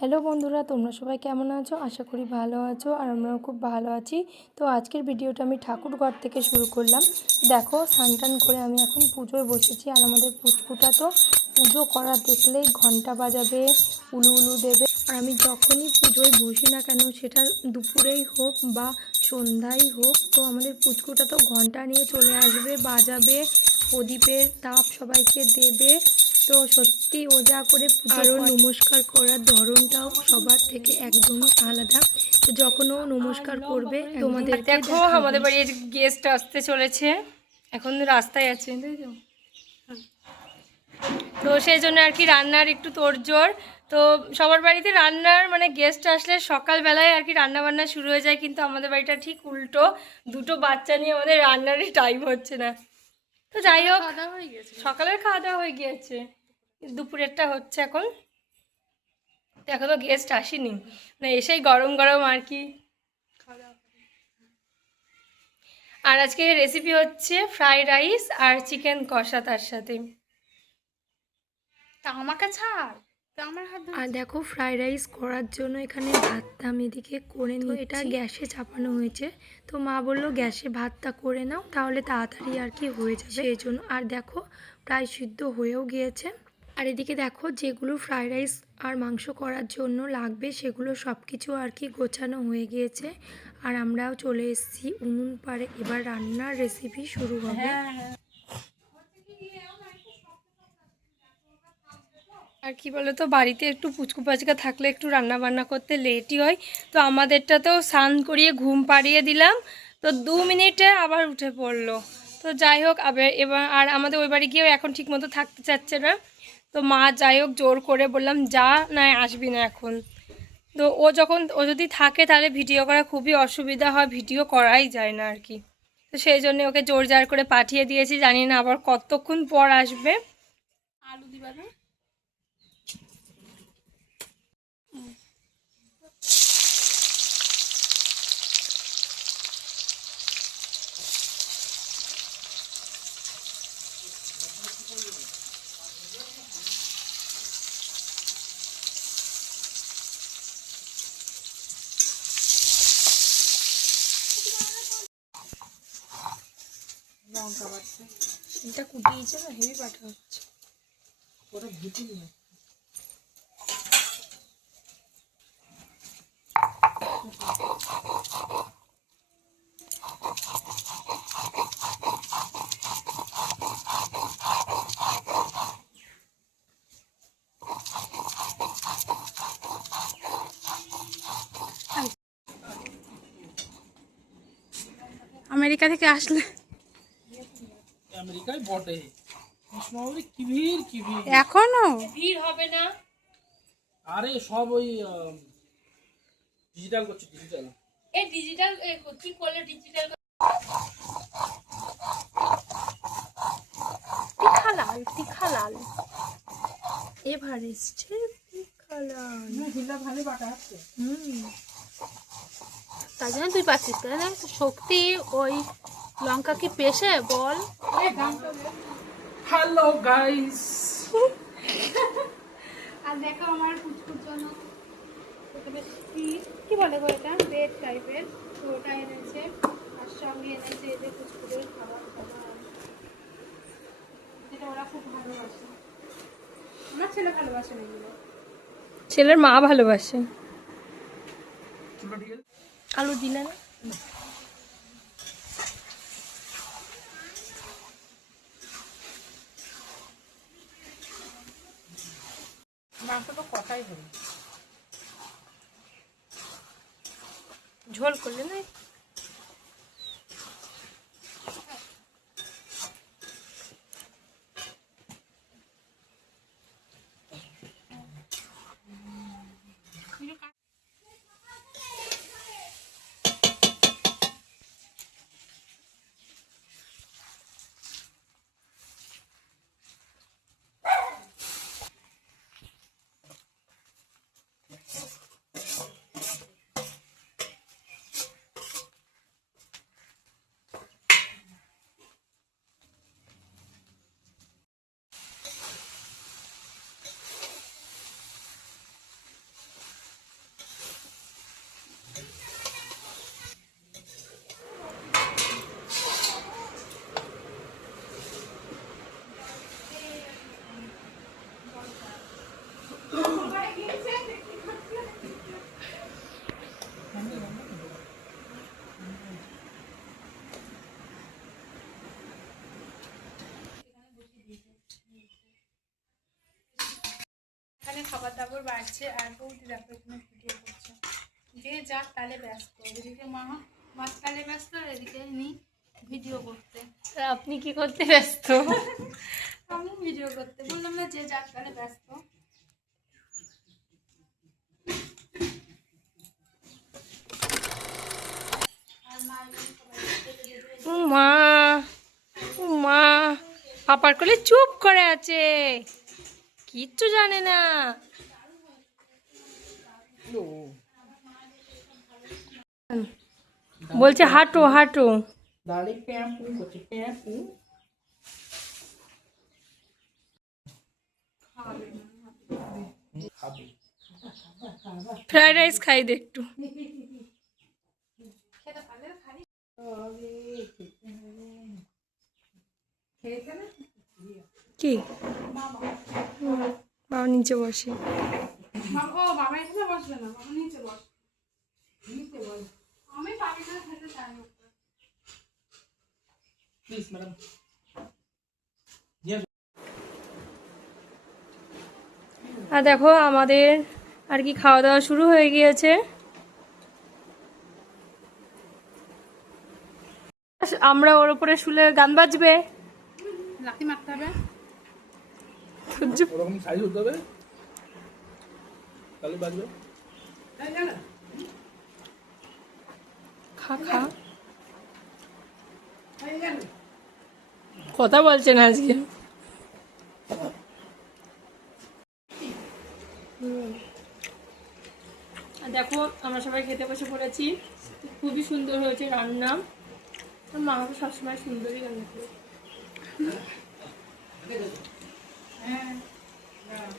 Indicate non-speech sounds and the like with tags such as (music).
Hello বন্ধুরা, তোমরা সবাই কেমন আছো? আশা করি ভালো আছো আর আমরাও খুব ভালো আছি। তো আজকের ভিডিওটা আমি ঠাকুর ঘর থেকে শুরু করলাম। দেখো, স্নান করে আমি এখন পুজোয় বসেছি আর আমাদের পুচকুটা তো পুজো করা দেখলেই ঘণ্টা বাজাবে, উলু উলু দেবে। আর আমি যখনই পুজোয় বসি না কেন, সেটা দুপুরেই হোক বা সন্ধ্যায় হোক, তো আমাদের পুচকুটা তো ঘণ্টা নিয়ে চলে আসবে, বাজাবে, প্রদীপের তাপ সবাইকে দেবে। তো সত্যি ও যা করে আরও নমস্কার করার ধরনটাও সবার থেকে একদমই আলাদা। তো যখন ও নমস্কার করবে তোমাদের দেখো আমাদের বাড়ির গেস্ট আসতে চলেছে। এখন রাস্তায় আছে তাই তো তো সেই জন্য আর কি রান্নার একটু তোড়জোড়। তো সবার বাড়িতে রান্নার মানে গেস্ট আসলে সকালবেলায় আর কি রান্না বান্না শুরু হয়ে যায় কিন্তু আমাদের বাড়িটা ঠিক উল্টো। দুটো বাচ্চা নিয়ে আমাদের রান্নারই টাইম হচ্ছে না। তো যাই হোক সকালের খাওয়া দাওয়া হয়ে গিয়েছে। দুপুরেরটা হচ্ছে এখন। তো এখনও গেস্ট আসেনি। না এসেই গরম গরম আর কি। আর আজকে রেসিপি হচ্ছে ফ্রাইড রাইস আর চিকেন কষা তার সাথে। তা আমাকে ছাড়। আর দেখো ফ্রাইড রাইস করার জন্য এখানে ভাতটা আমি এদিকে করে নিই এটা গ্যাসে চাপানো হয়েছে। তো মা বলল গ্যাসে ভাতটা করে নাও তাহলে তাড়াতাড়ি আর কি হয়ে যাবে। সেই জন্য। আর দেখো প্রায় সিদ্ধ হয়েও গিয়েছে। আর এদিকে দেখো, যেগুলো ফ্রায়েড রাইস আর মাংস করার জন্য লাগবে, সেগুলো সব কিছু আর কি গোছানো হয়ে গিয়েছে। আর আমরাও চলে এসেছি। উনুন পাড়ে এবার রান্নার রেসিপি শুরু হবে। আর কি বলো তো বাড়িতে একটু পুচকু পাচকা থাকলে একটু রান্না বান্না করতে লেটই হয়। তো আমাদেরটাতেও স্নান করিয়ে ঘুম পাড়িয়ে দিলাম। তো দু মিনিটে আবার উঠে পড়ল। তো যাই হোক এবার আর আমাদের ওই বাড়ি গিয়েও এখন ঠিক মতো থাকতে চাচ্ছে না। তো মা যাই হোক, জোর করে বললাম, যা না আসবি না এখন। তো ও যখন, ও যদি থাকে তাহলে ভিডিও করা খুবই অসুবিধা হয়, ভিডিও করাই যায় না আর কি। তো সেই জন্য ওকে জোর জার করে পাঠিয়ে দিয়েছি, জানি না আবার কতক্ষণ পর আসবে। আলু দিবা না এটা কুটিয়েছে না? হেভি পাঠা হচ্ছে। আমেরিকা থেকে আসলে। আমেরিকায় বটে। কি ভিড় কি ভিড়? এখনও? ভিড় হবে না। আরে সব ওই ডিজিটাল করছে ডিজিটাল এই ডিজিটাল কি করলে ডিজিটাল তিখালাল তিখালাল এভারেস্টের কালার হিলা ভালো বাটা আছে তার জন্য তুই পাচ্ছিস তাই না? শক্তি ওই লঙ্কা কি পেশে বল। হ্যালো গাইস আর দেখো আমার কুচকুর জন্য কি কি বলে গো এটা? বেড টাইপের তো ওটা এনেছে আর সঙ্গে এনেছে এদের কুচকুরের খাবার খাবার। যেটা ওরা খুব ভালোবাসে। আমার ছেলে ভালোবাসে না ছেলের মা ভালোবাসে। আলু দিলে না কথাই ঝোল করলে না দাবর বাড়ছে আর বৌদি দেখো এখানে ভিডিও করছে। যে যার তালে ব্যস্ত। এদিকে মা মাছ তালে ব্যস্ত আর এদিকে নি ভিডিও করতে। আপনি কি করতে ব্যস্ত? (laughs) আমি ভিডিও করতে। বললাম না যে যার তালে ব্যস্ত। মা মা পাপার কোলে চুপ করে আছে। কিচ্ছু জানে না। বলছে হাঁটো হাঁটো। ফ্রাইড রাইস খাই দে একটু। কি? নিচে বসে। বাবা এখানে বসবে না বাবা নিচে বস। নিচে বস। আমি বাড়ি করে খেতে চাই না। প্লিজ ম্যাডাম আর দেখো আমাদের আর কি খাওয়া দাওয়া শুরু হয়ে গিয়েছে। আমরা ওর উপরে শুলে গান বাজবে। লাথি মারতে হবে। ওরকম সাইজ হতে হবে। তাহলে বাজবে। খা খা। কথা বলছে না আজকে। হুম। আর দেখো আমরা সবাই খেতে বসে পড়েছি। খুবই সুন্দর হয়েছে রান্না। মা তো সবসময় সুন্দরই রান্না করে। হ্যাঁ, হ্যাঁ।